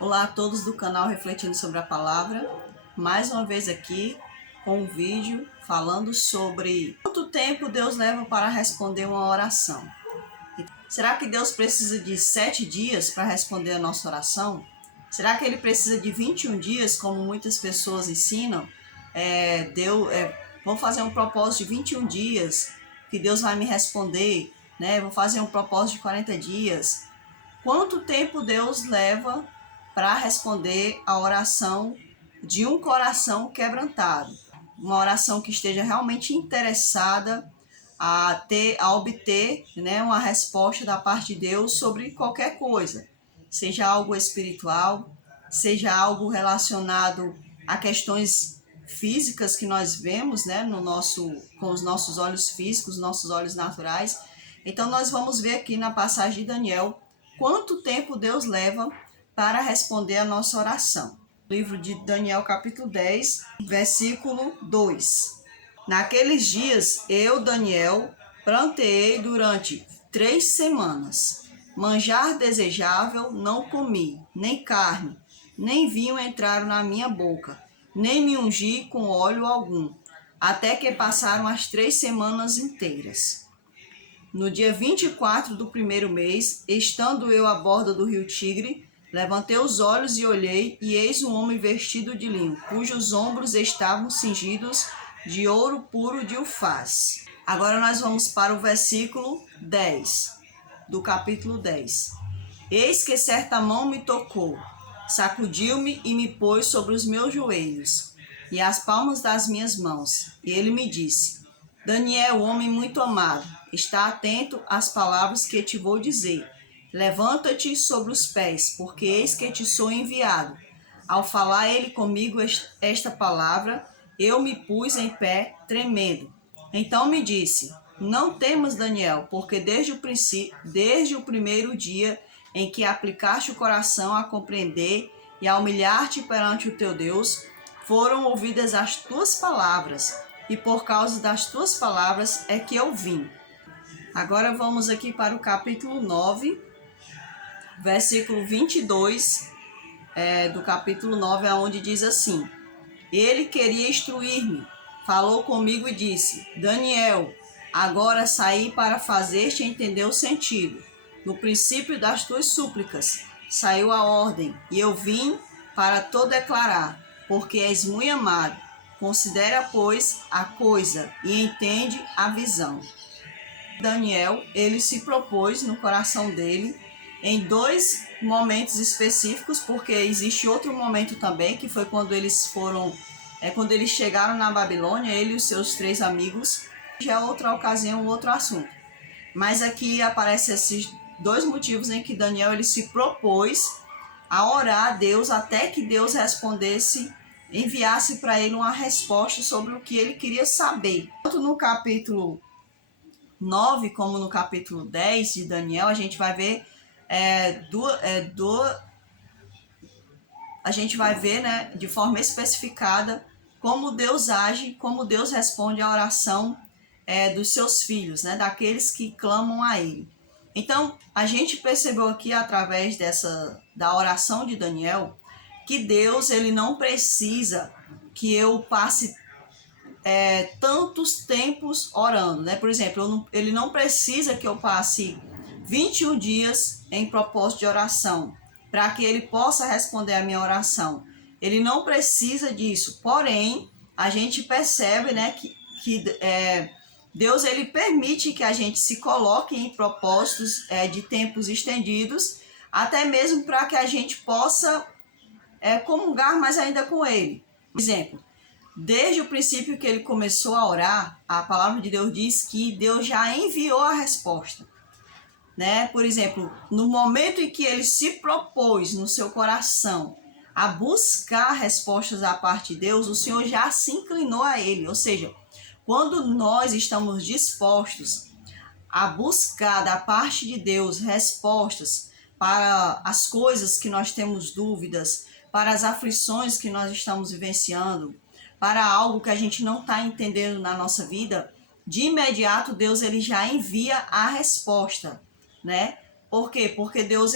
Olá a todos do canal Refletindo sobre a Palavra, mais uma vez aqui com um vídeo falando sobre quanto tempo Deus leva para responder uma oração. Será que Deus precisa de 7 dias para responder a nossa oração? Será que Ele precisa de 21 dias, como muitas pessoas ensinam? Vou fazer um propósito de 21 dias que Deus vai me responder, né? Vou fazer um propósito de 40 dias. Quanto tempo Deus leva para responder a oração de um coração quebrantado? Uma oração que esteja realmente interessada a obter, né, uma resposta da parte de Deus sobre qualquer coisa, seja algo espiritual, seja algo relacionado a questões físicas que nós vemos, né, com os nossos olhos físicos, nossos olhos naturais. Então nós vamos ver aqui na passagem de Daniel quanto tempo Deus leva para responder a nossa oração. Livro de Daniel, capítulo 10, versículo 2. Naqueles dias, eu, Daniel, pranteei durante 3 semanas. Manjar desejável não comi, nem carne, nem vinho entraram na minha boca, nem me ungi com óleo algum, até que passaram as 3 semanas inteiras. No dia 24 do primeiro mês, estando eu à borda do rio Tigre, levantei os olhos e olhei, e eis um homem vestido de linho, cujos ombros estavam cingidos de ouro puro de Ufaz. Agora nós vamos para o versículo 10, do capítulo 10. Eis que certa mão me tocou, sacudiu-me e me pôs sobre os meus joelhos e as palmas das minhas mãos. E ele me disse: Daniel, homem muito amado, está atento às palavras que te vou dizer. Levanta-te sobre os pés, porque eis que te sou enviado. Ao falar ele comigo esta palavra, eu me pus em pé, tremendo. Então me disse: Não temas, Daniel, porque desde o primeiro dia em que aplicaste o coração a compreender e a humilhar-te perante o teu Deus, foram ouvidas as tuas palavras, e por causa das tuas palavras é que eu vim. Agora vamos aqui para o capítulo 9, versículo 22, do capítulo 9, onde diz assim: Ele queria instruir-me, falou comigo e disse: Daniel, agora saí para fazer-te entender o sentido. No princípio das tuas súplicas saiu a ordem, e eu vim para te declarar, porque és muito amado. Considera, pois, a coisa e entende a visão. Daniel, ele se propôs no coração dele em 2 momentos específicos, porque existe outro momento também, que foi quando quando eles chegaram na Babilônia, ele e os seus 3 amigos, já é outra ocasião, outro assunto. Mas aqui aparecem esses 2 motivos em que Daniel ele se propôs a orar a Deus até que Deus enviasse para ele uma resposta sobre o que ele queria saber. Tanto no capítulo 9 como no capítulo 10 de Daniel, a gente vai ver a gente vai ver, né, de forma especificada como Deus age, como Deus responde à oração dos seus filhos, né, daqueles que clamam a Ele. Então, a gente percebeu aqui através da oração de Daniel que Deus ele não precisa que eu passe tantos tempos orando, né? Por exemplo, ele não precisa que eu passe 21 dias em propósito de oração para que ele possa responder a minha oração. Ele não precisa disso. Porém, a gente percebe, né, que Deus ele permite que a gente se coloque em propósitos de tempos estendidos, até mesmo para que a gente possa comungar mais ainda com Ele. Por exemplo, desde o princípio que ele começou a orar, a palavra de Deus diz que Deus já enviou a resposta, né? Por exemplo, no momento em que ele se propôs no seu coração a buscar respostas da parte de Deus, o Senhor já se inclinou a ele. Ou seja, quando nós estamos dispostos a buscar da parte de Deus respostas para as coisas que nós temos dúvidas, para as aflições que nós estamos vivenciando, para algo que a gente não está entendendo na nossa vida, de imediato Deus ele já envia a resposta, né? Por quê? Porque Deus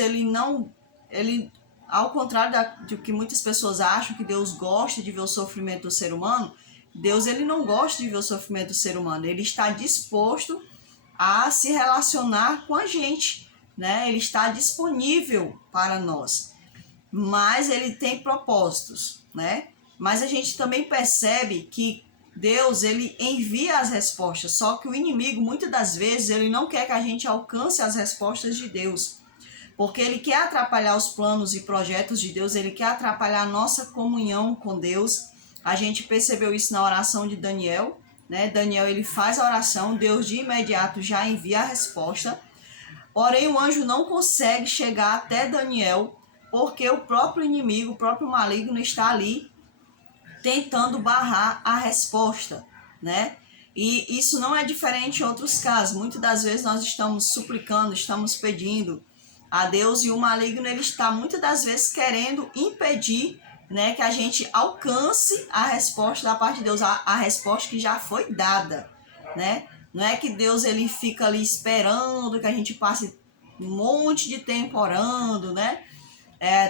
ao contrário do que muitas pessoas acham, que Deus gosta de ver o sofrimento do ser humano, Deus ele não gosta de ver o sofrimento do ser humano, ele está disposto a se relacionar com a gente, né? Ele está disponível para nós, mas ele tem propósitos, né? Mas a gente também percebe que Deus ele envia as respostas, só que o inimigo muitas das vezes ele não quer que a gente alcance as respostas de Deus, porque ele quer atrapalhar os planos e projetos de Deus, ele quer atrapalhar a nossa comunhão com Deus. A gente percebeu isso na oração de Daniel, né? Daniel ele faz a oração, Deus de imediato já envia a resposta, porém o anjo não consegue chegar até Daniel, porque o próprio inimigo, o próprio maligno está ali tentando barrar a resposta, né? E isso não é diferente em outros casos. Muitas das vezes nós estamos suplicando, estamos pedindo a Deus e o maligno ele está muitas das vezes querendo impedir, né, que a gente alcance a resposta da parte de Deus, a resposta que já foi dada, né? Não é que Deus ele fica ali esperando que a gente passe um monte de tempo orando, né?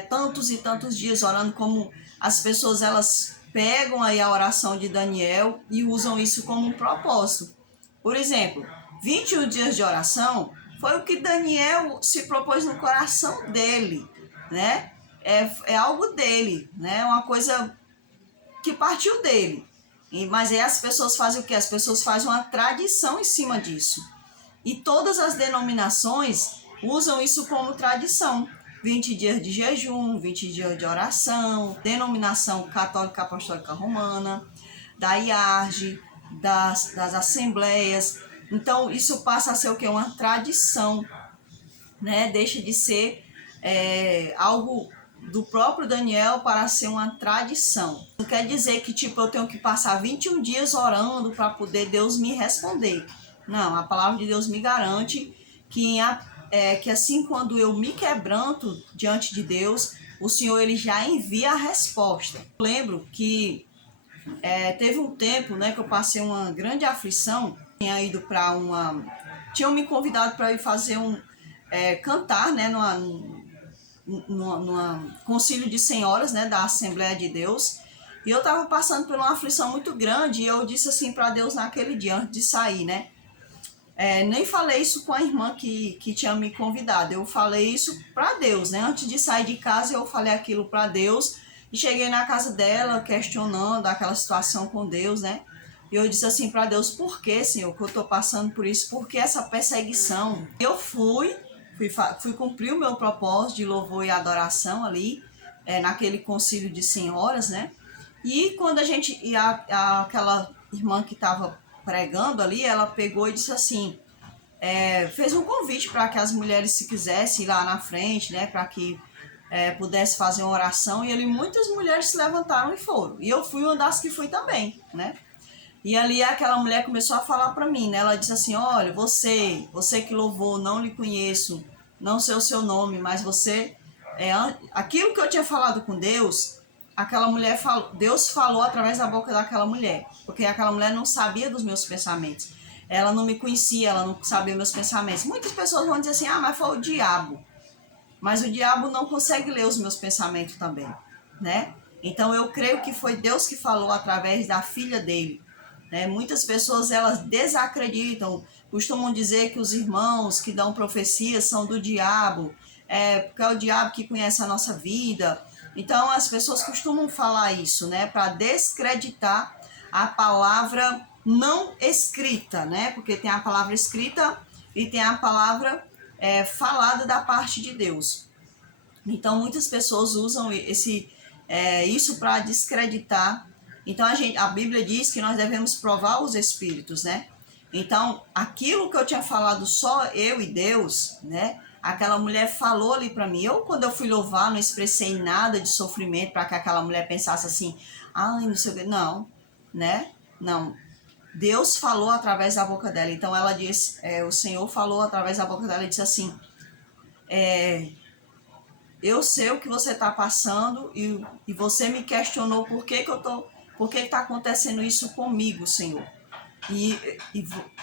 Tantos e tantos dias orando, como as pessoas elas pegam aí a oração de Daniel e usam isso como um propósito. Por exemplo, 21 dias de oração foi o que Daniel se propôs no coração dele, né? É algo dele, né? Uma coisa que partiu dele. Mas aí as pessoas fazem o quê? As pessoas fazem uma tradição em cima disso. E todas as denominações usam isso como tradição. 20 dias de jejum, 20 dias de oração, denominação católica apostólica romana, da IARGE, das assembleias. Então, isso passa a ser o quê? Uma tradição, né? Deixa de ser algo do próprio Daniel para ser uma tradição. Não quer dizer que tipo eu tenho que passar 21 dias orando para poder Deus me responder. Não, a palavra de Deus me garante que assim quando eu me quebranto diante de Deus, o Senhor ele já envia a resposta. Eu lembro que teve um tempo, né, que eu passei uma grande aflição, tinham me convidado para ir fazer cantar, né, numa concílio de senhoras, né, da Assembleia de Deus, e eu estava passando por uma aflição muito grande, e eu disse assim para Deus naquele dia, antes de sair, né, nem falei isso com a irmã que tinha me convidado, eu falei isso para Deus, né, antes de sair de casa eu falei aquilo para Deus, e cheguei na casa dela questionando aquela situação com Deus, né, e eu disse assim para Deus, por que, Senhor, que eu estou passando por isso, por que essa perseguição? Eu fui cumprir o meu propósito de louvor e adoração ali, naquele concílio de senhoras, né? E quando aquela irmã que estava pregando ali, ela pegou e disse assim, fez um convite para que as mulheres, se quisessem ir lá na frente, né? Para que pudesse fazer uma oração, e ali muitas mulheres se levantaram e foram. E eu fui uma das que fui também, né? E ali aquela mulher começou a falar para mim, né? Ela disse assim, olha, você que louvou, não lhe conheço, não sei o seu nome, mas você... aquilo que eu tinha falado com Deus, Deus falou através da boca daquela mulher, porque aquela mulher não sabia dos meus pensamentos. Ela não me conhecia, ela não sabia meus pensamentos. Muitas pessoas vão dizer assim, mas foi o diabo. Mas o diabo não consegue ler os meus pensamentos também, né? Então eu creio que foi Deus que falou através da filha dele. Muitas pessoas elas desacreditam, costumam dizer que os irmãos que dão profecias são do diabo, porque é o diabo que conhece a nossa vida. Então as pessoas costumam falar isso, né, para descreditar a palavra não escrita, né, porque tem a palavra escrita e tem a palavra falada da parte de Deus. Então muitas pessoas usam isso para descreditar. Então a Bíblia diz que nós devemos provar os espíritos, né? Então aquilo que eu tinha falado só eu e Deus, né? Aquela mulher falou ali para mim. Quando eu fui louvar, não expressei nada de sofrimento para que aquela mulher pensasse assim, não sei o que, não, né? Não. Deus falou através da boca dela. Então ela disse, o Senhor falou através da boca dela e disse assim, eu sei o que você está passando e você me questionou por que está acontecendo isso comigo, Senhor. E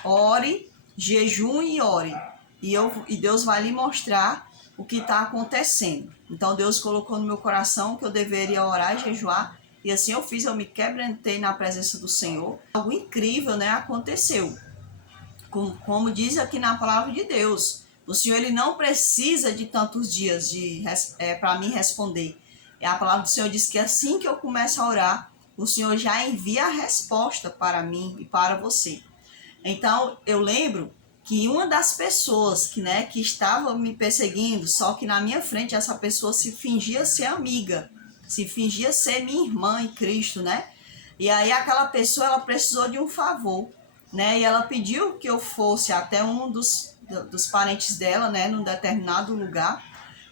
ore, jejum e ore. E Deus vai lhe mostrar o que está acontecendo. Então Deus colocou no meu coração que eu deveria orar e jejuar, e assim eu fiz, eu me quebrantei na presença do Senhor. Algo incrível, né, aconteceu. Como diz aqui na palavra de Deus, o Senhor ele não precisa de tantos dias para me responder. E a palavra do Senhor diz que assim que eu começo a orar, o Senhor já envia a resposta para mim e para você. Então, eu lembro que uma das pessoas que estava me perseguindo, só que na minha frente essa pessoa se fingia ser amiga, se fingia ser minha irmã em Cristo, né? E aí aquela pessoa, ela precisou de um favor, né? E ela pediu que eu fosse até um dos parentes dela, né, num determinado lugar,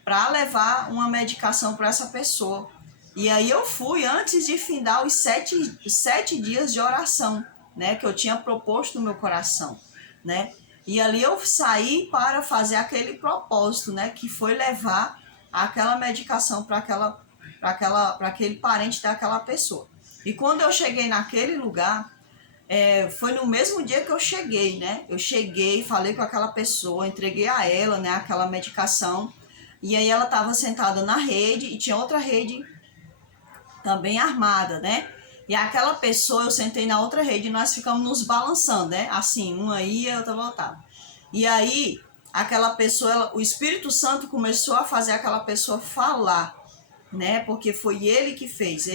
para levar uma medicação para essa pessoa. E aí eu fui antes de findar os sete dias de oração, né, que eu tinha proposto no meu coração, né? E ali eu saí para fazer aquele propósito, né, que foi levar aquela medicação para aquele parente daquela pessoa. E quando eu cheguei naquele lugar, foi no mesmo dia que eu cheguei, né? Eu cheguei, falei com aquela pessoa, entreguei a ela, né, aquela medicação. E aí ela estava sentada na rede e tinha outra rede também armada, né? E aquela pessoa, eu sentei na outra rede e nós ficamos nos balançando, né? Assim, uma ia e a outra voltava. E aí, aquela pessoa, o Espírito Santo começou a fazer aquela pessoa falar, né? Porque foi ele que fez.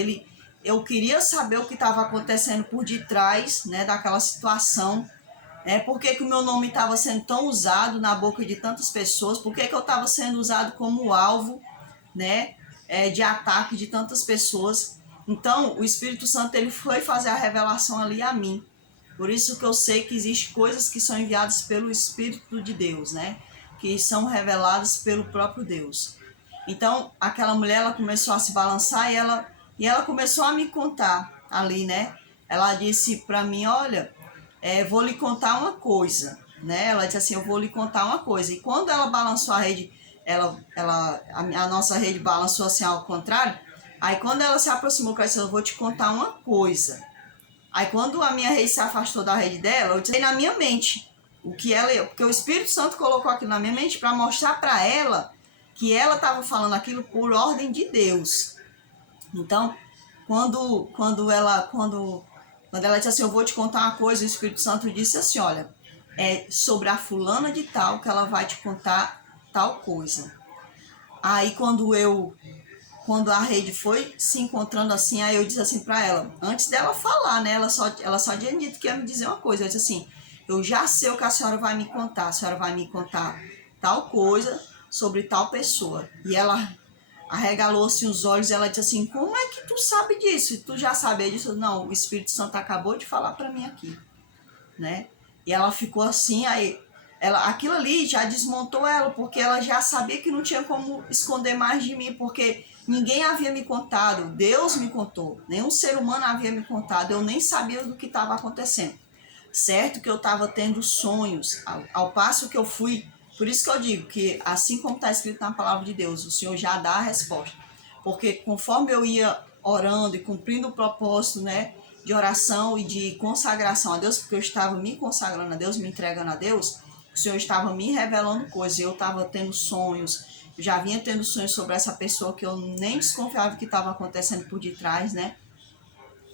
Eu queria saber o que estava acontecendo por detrás, né, daquela situação. Por que que o meu nome estava sendo tão usado na boca de tantas pessoas? Por que que eu estava sendo usado como alvo, né, de ataque de tantas pessoas? Então, o Espírito Santo ele foi fazer a revelação ali a mim. Por isso que eu sei que existem coisas que são enviadas pelo Espírito de Deus, né? Que são reveladas pelo próprio Deus. Então, aquela mulher, ela começou a se balançar e ela começou a me contar ali, né? Ela disse para mim, olha, vou lhe contar uma coisa, né? Ela disse assim, eu vou lhe contar uma coisa. E quando ela balançou a rede, a nossa rede balançou assim ao contrário. Aí quando ela se aproximou, ela disse, eu vou te contar uma coisa. Aí quando a minha rede se afastou da rede dela, eu disse na minha mente porque o Espírito Santo colocou aquilo na minha mente para mostrar para ela que ela estava falando aquilo por ordem de Deus. Então, quando ela disse assim, eu vou te contar uma coisa, o Espírito Santo disse assim, olha, é sobre a fulana de tal que ela vai te contar tal coisa. Aí quando a rede foi se encontrando assim, aí eu disse assim para ela, antes dela falar, né, ela só tinha dito que ia me dizer uma coisa, eu disse assim, eu já sei o que a senhora vai me contar, a senhora vai me contar tal coisa sobre tal pessoa. E ela arregalou-se os olhos e ela disse assim, como é que tu sabe disso? Tu já sabia disso? Não, o Espírito Santo acabou de falar para mim aqui, né? E ela ficou assim, aí aquilo ali já desmontou ela, porque ela já sabia que não tinha como esconder mais de mim, porque ninguém havia me contado, Deus me contou, nenhum ser humano havia me contado, eu nem sabia do que estava acontecendo. Certo que eu estava tendo sonhos, ao passo que eu fui. Por isso que eu digo que, assim como está escrito na palavra de Deus, o Senhor já dá a resposta. Porque conforme eu ia orando e cumprindo o propósito, né, de oração e de consagração a Deus, porque eu estava me consagrando a Deus, me entregando a Deus, o Senhor estava me revelando coisas, eu estava tendo sonhos, eu já vinha tendo sonhos sobre essa pessoa que eu nem desconfiava que estava acontecendo por detrás, né?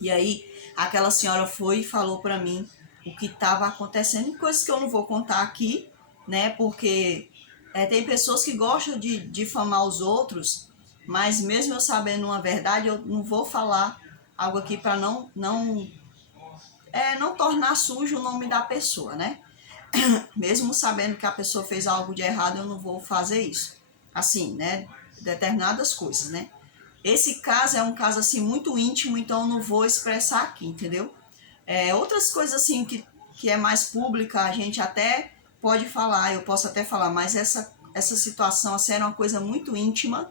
E aí, aquela senhora foi e falou para mim o que estava acontecendo, coisas que eu não vou contar aqui, né? Porque tem pessoas que gostam de difamar os outros, mas mesmo eu sabendo uma verdade, eu não vou falar algo aqui para não tornar sujo o nome da pessoa, né? Mesmo sabendo que a pessoa fez algo de errado, eu não vou fazer isso. Assim, né? Determinadas coisas, né? Esse caso é um caso assim muito íntimo, então eu não vou expressar aqui, entendeu? Outras coisas assim que é mais pública, a gente até pode falar, eu posso até falar, mas essa situação assim, era uma coisa muito íntima,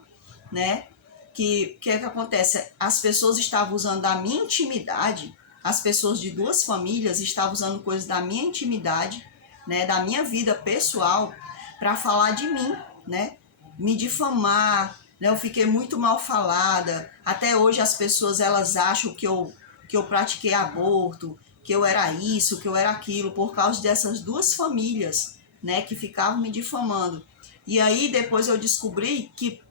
né? Que é que acontece? As pessoas estavam usando da minha intimidade, as pessoas de duas famílias estavam usando coisas da minha intimidade, né? Da minha vida pessoal, para falar de mim, né? Me difamar, né? Eu fiquei muito mal falada. Até hoje as pessoas elas acham que eu pratiquei aborto, que eu era isso, que eu era aquilo, por causa dessas duas famílias, né, que ficavam me difamando. E aí depois eu descobri que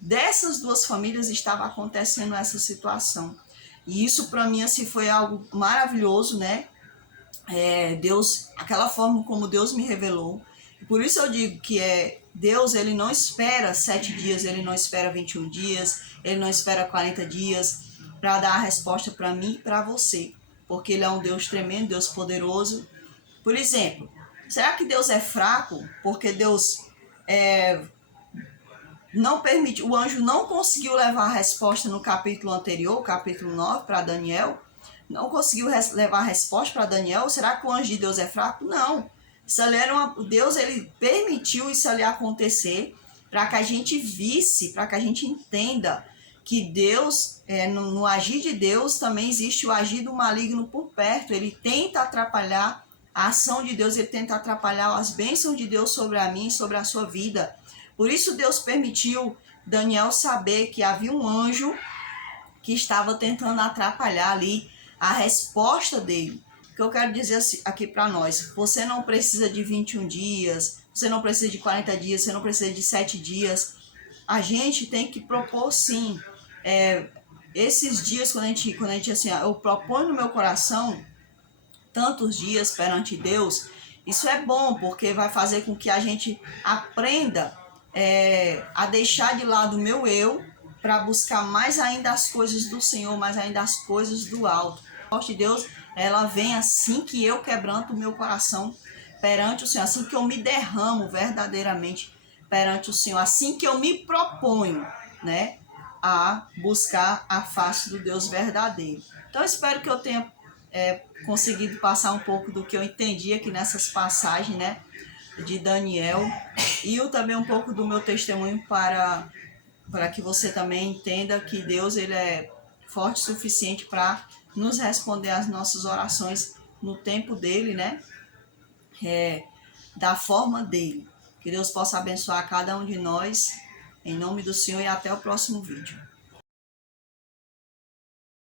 dessas duas famílias estava acontecendo essa situação. E isso para mim assim foi algo maravilhoso, né? Deus, aquela forma como Deus me revelou. Por isso eu digo que Deus, ele não espera 7 dias, ele não espera 21 dias, ele não espera 40 dias para dar a resposta para mim e para você. Porque ele é um Deus tremendo, Deus poderoso. Por exemplo, será que Deus é fraco? Porque Deus não permite, o anjo não conseguiu levar a resposta no capítulo anterior, capítulo 9, para Daniel. Não conseguiu levar a resposta para Daniel. Será que o anjo de Deus é fraco? Não. Isso ali Deus, ele permitiu isso ali acontecer para que a gente visse, para que a gente entenda que Deus, no agir de Deus também existe o agir do maligno por perto. Ele tenta atrapalhar a ação de Deus, ele tenta atrapalhar as bênçãos de Deus sobre a mim e sobre a sua vida. Por isso Deus permitiu Daniel saber que havia um anjo que estava tentando atrapalhar ali a resposta dele. O que eu quero dizer aqui para nós, você não precisa de 21 dias, você não precisa de 40 dias, você não precisa de 7 dias. A gente tem que propor sim. Esses dias, quando a gente assim, eu proponho no meu coração tantos dias perante Deus, isso é bom, porque vai fazer com que a gente aprenda a deixar de lado o meu eu, para buscar mais ainda as coisas do Senhor, mais ainda as coisas do alto. A voz de Deus, ela vem assim que eu quebranto o meu coração perante o Senhor, assim que eu me derramo verdadeiramente perante o Senhor, assim que eu me proponho, né, a buscar a face do Deus verdadeiro. Então, eu espero que eu tenha conseguido passar um pouco do que eu entendi aqui nessas passagens, né, de Daniel, e também um pouco do meu testemunho para que você também entenda que Deus, ele é forte o suficiente para nos responder às nossas orações no tempo dele, né? Da forma dele. Que Deus possa abençoar cada um de nós, em nome do Senhor, e até o próximo vídeo.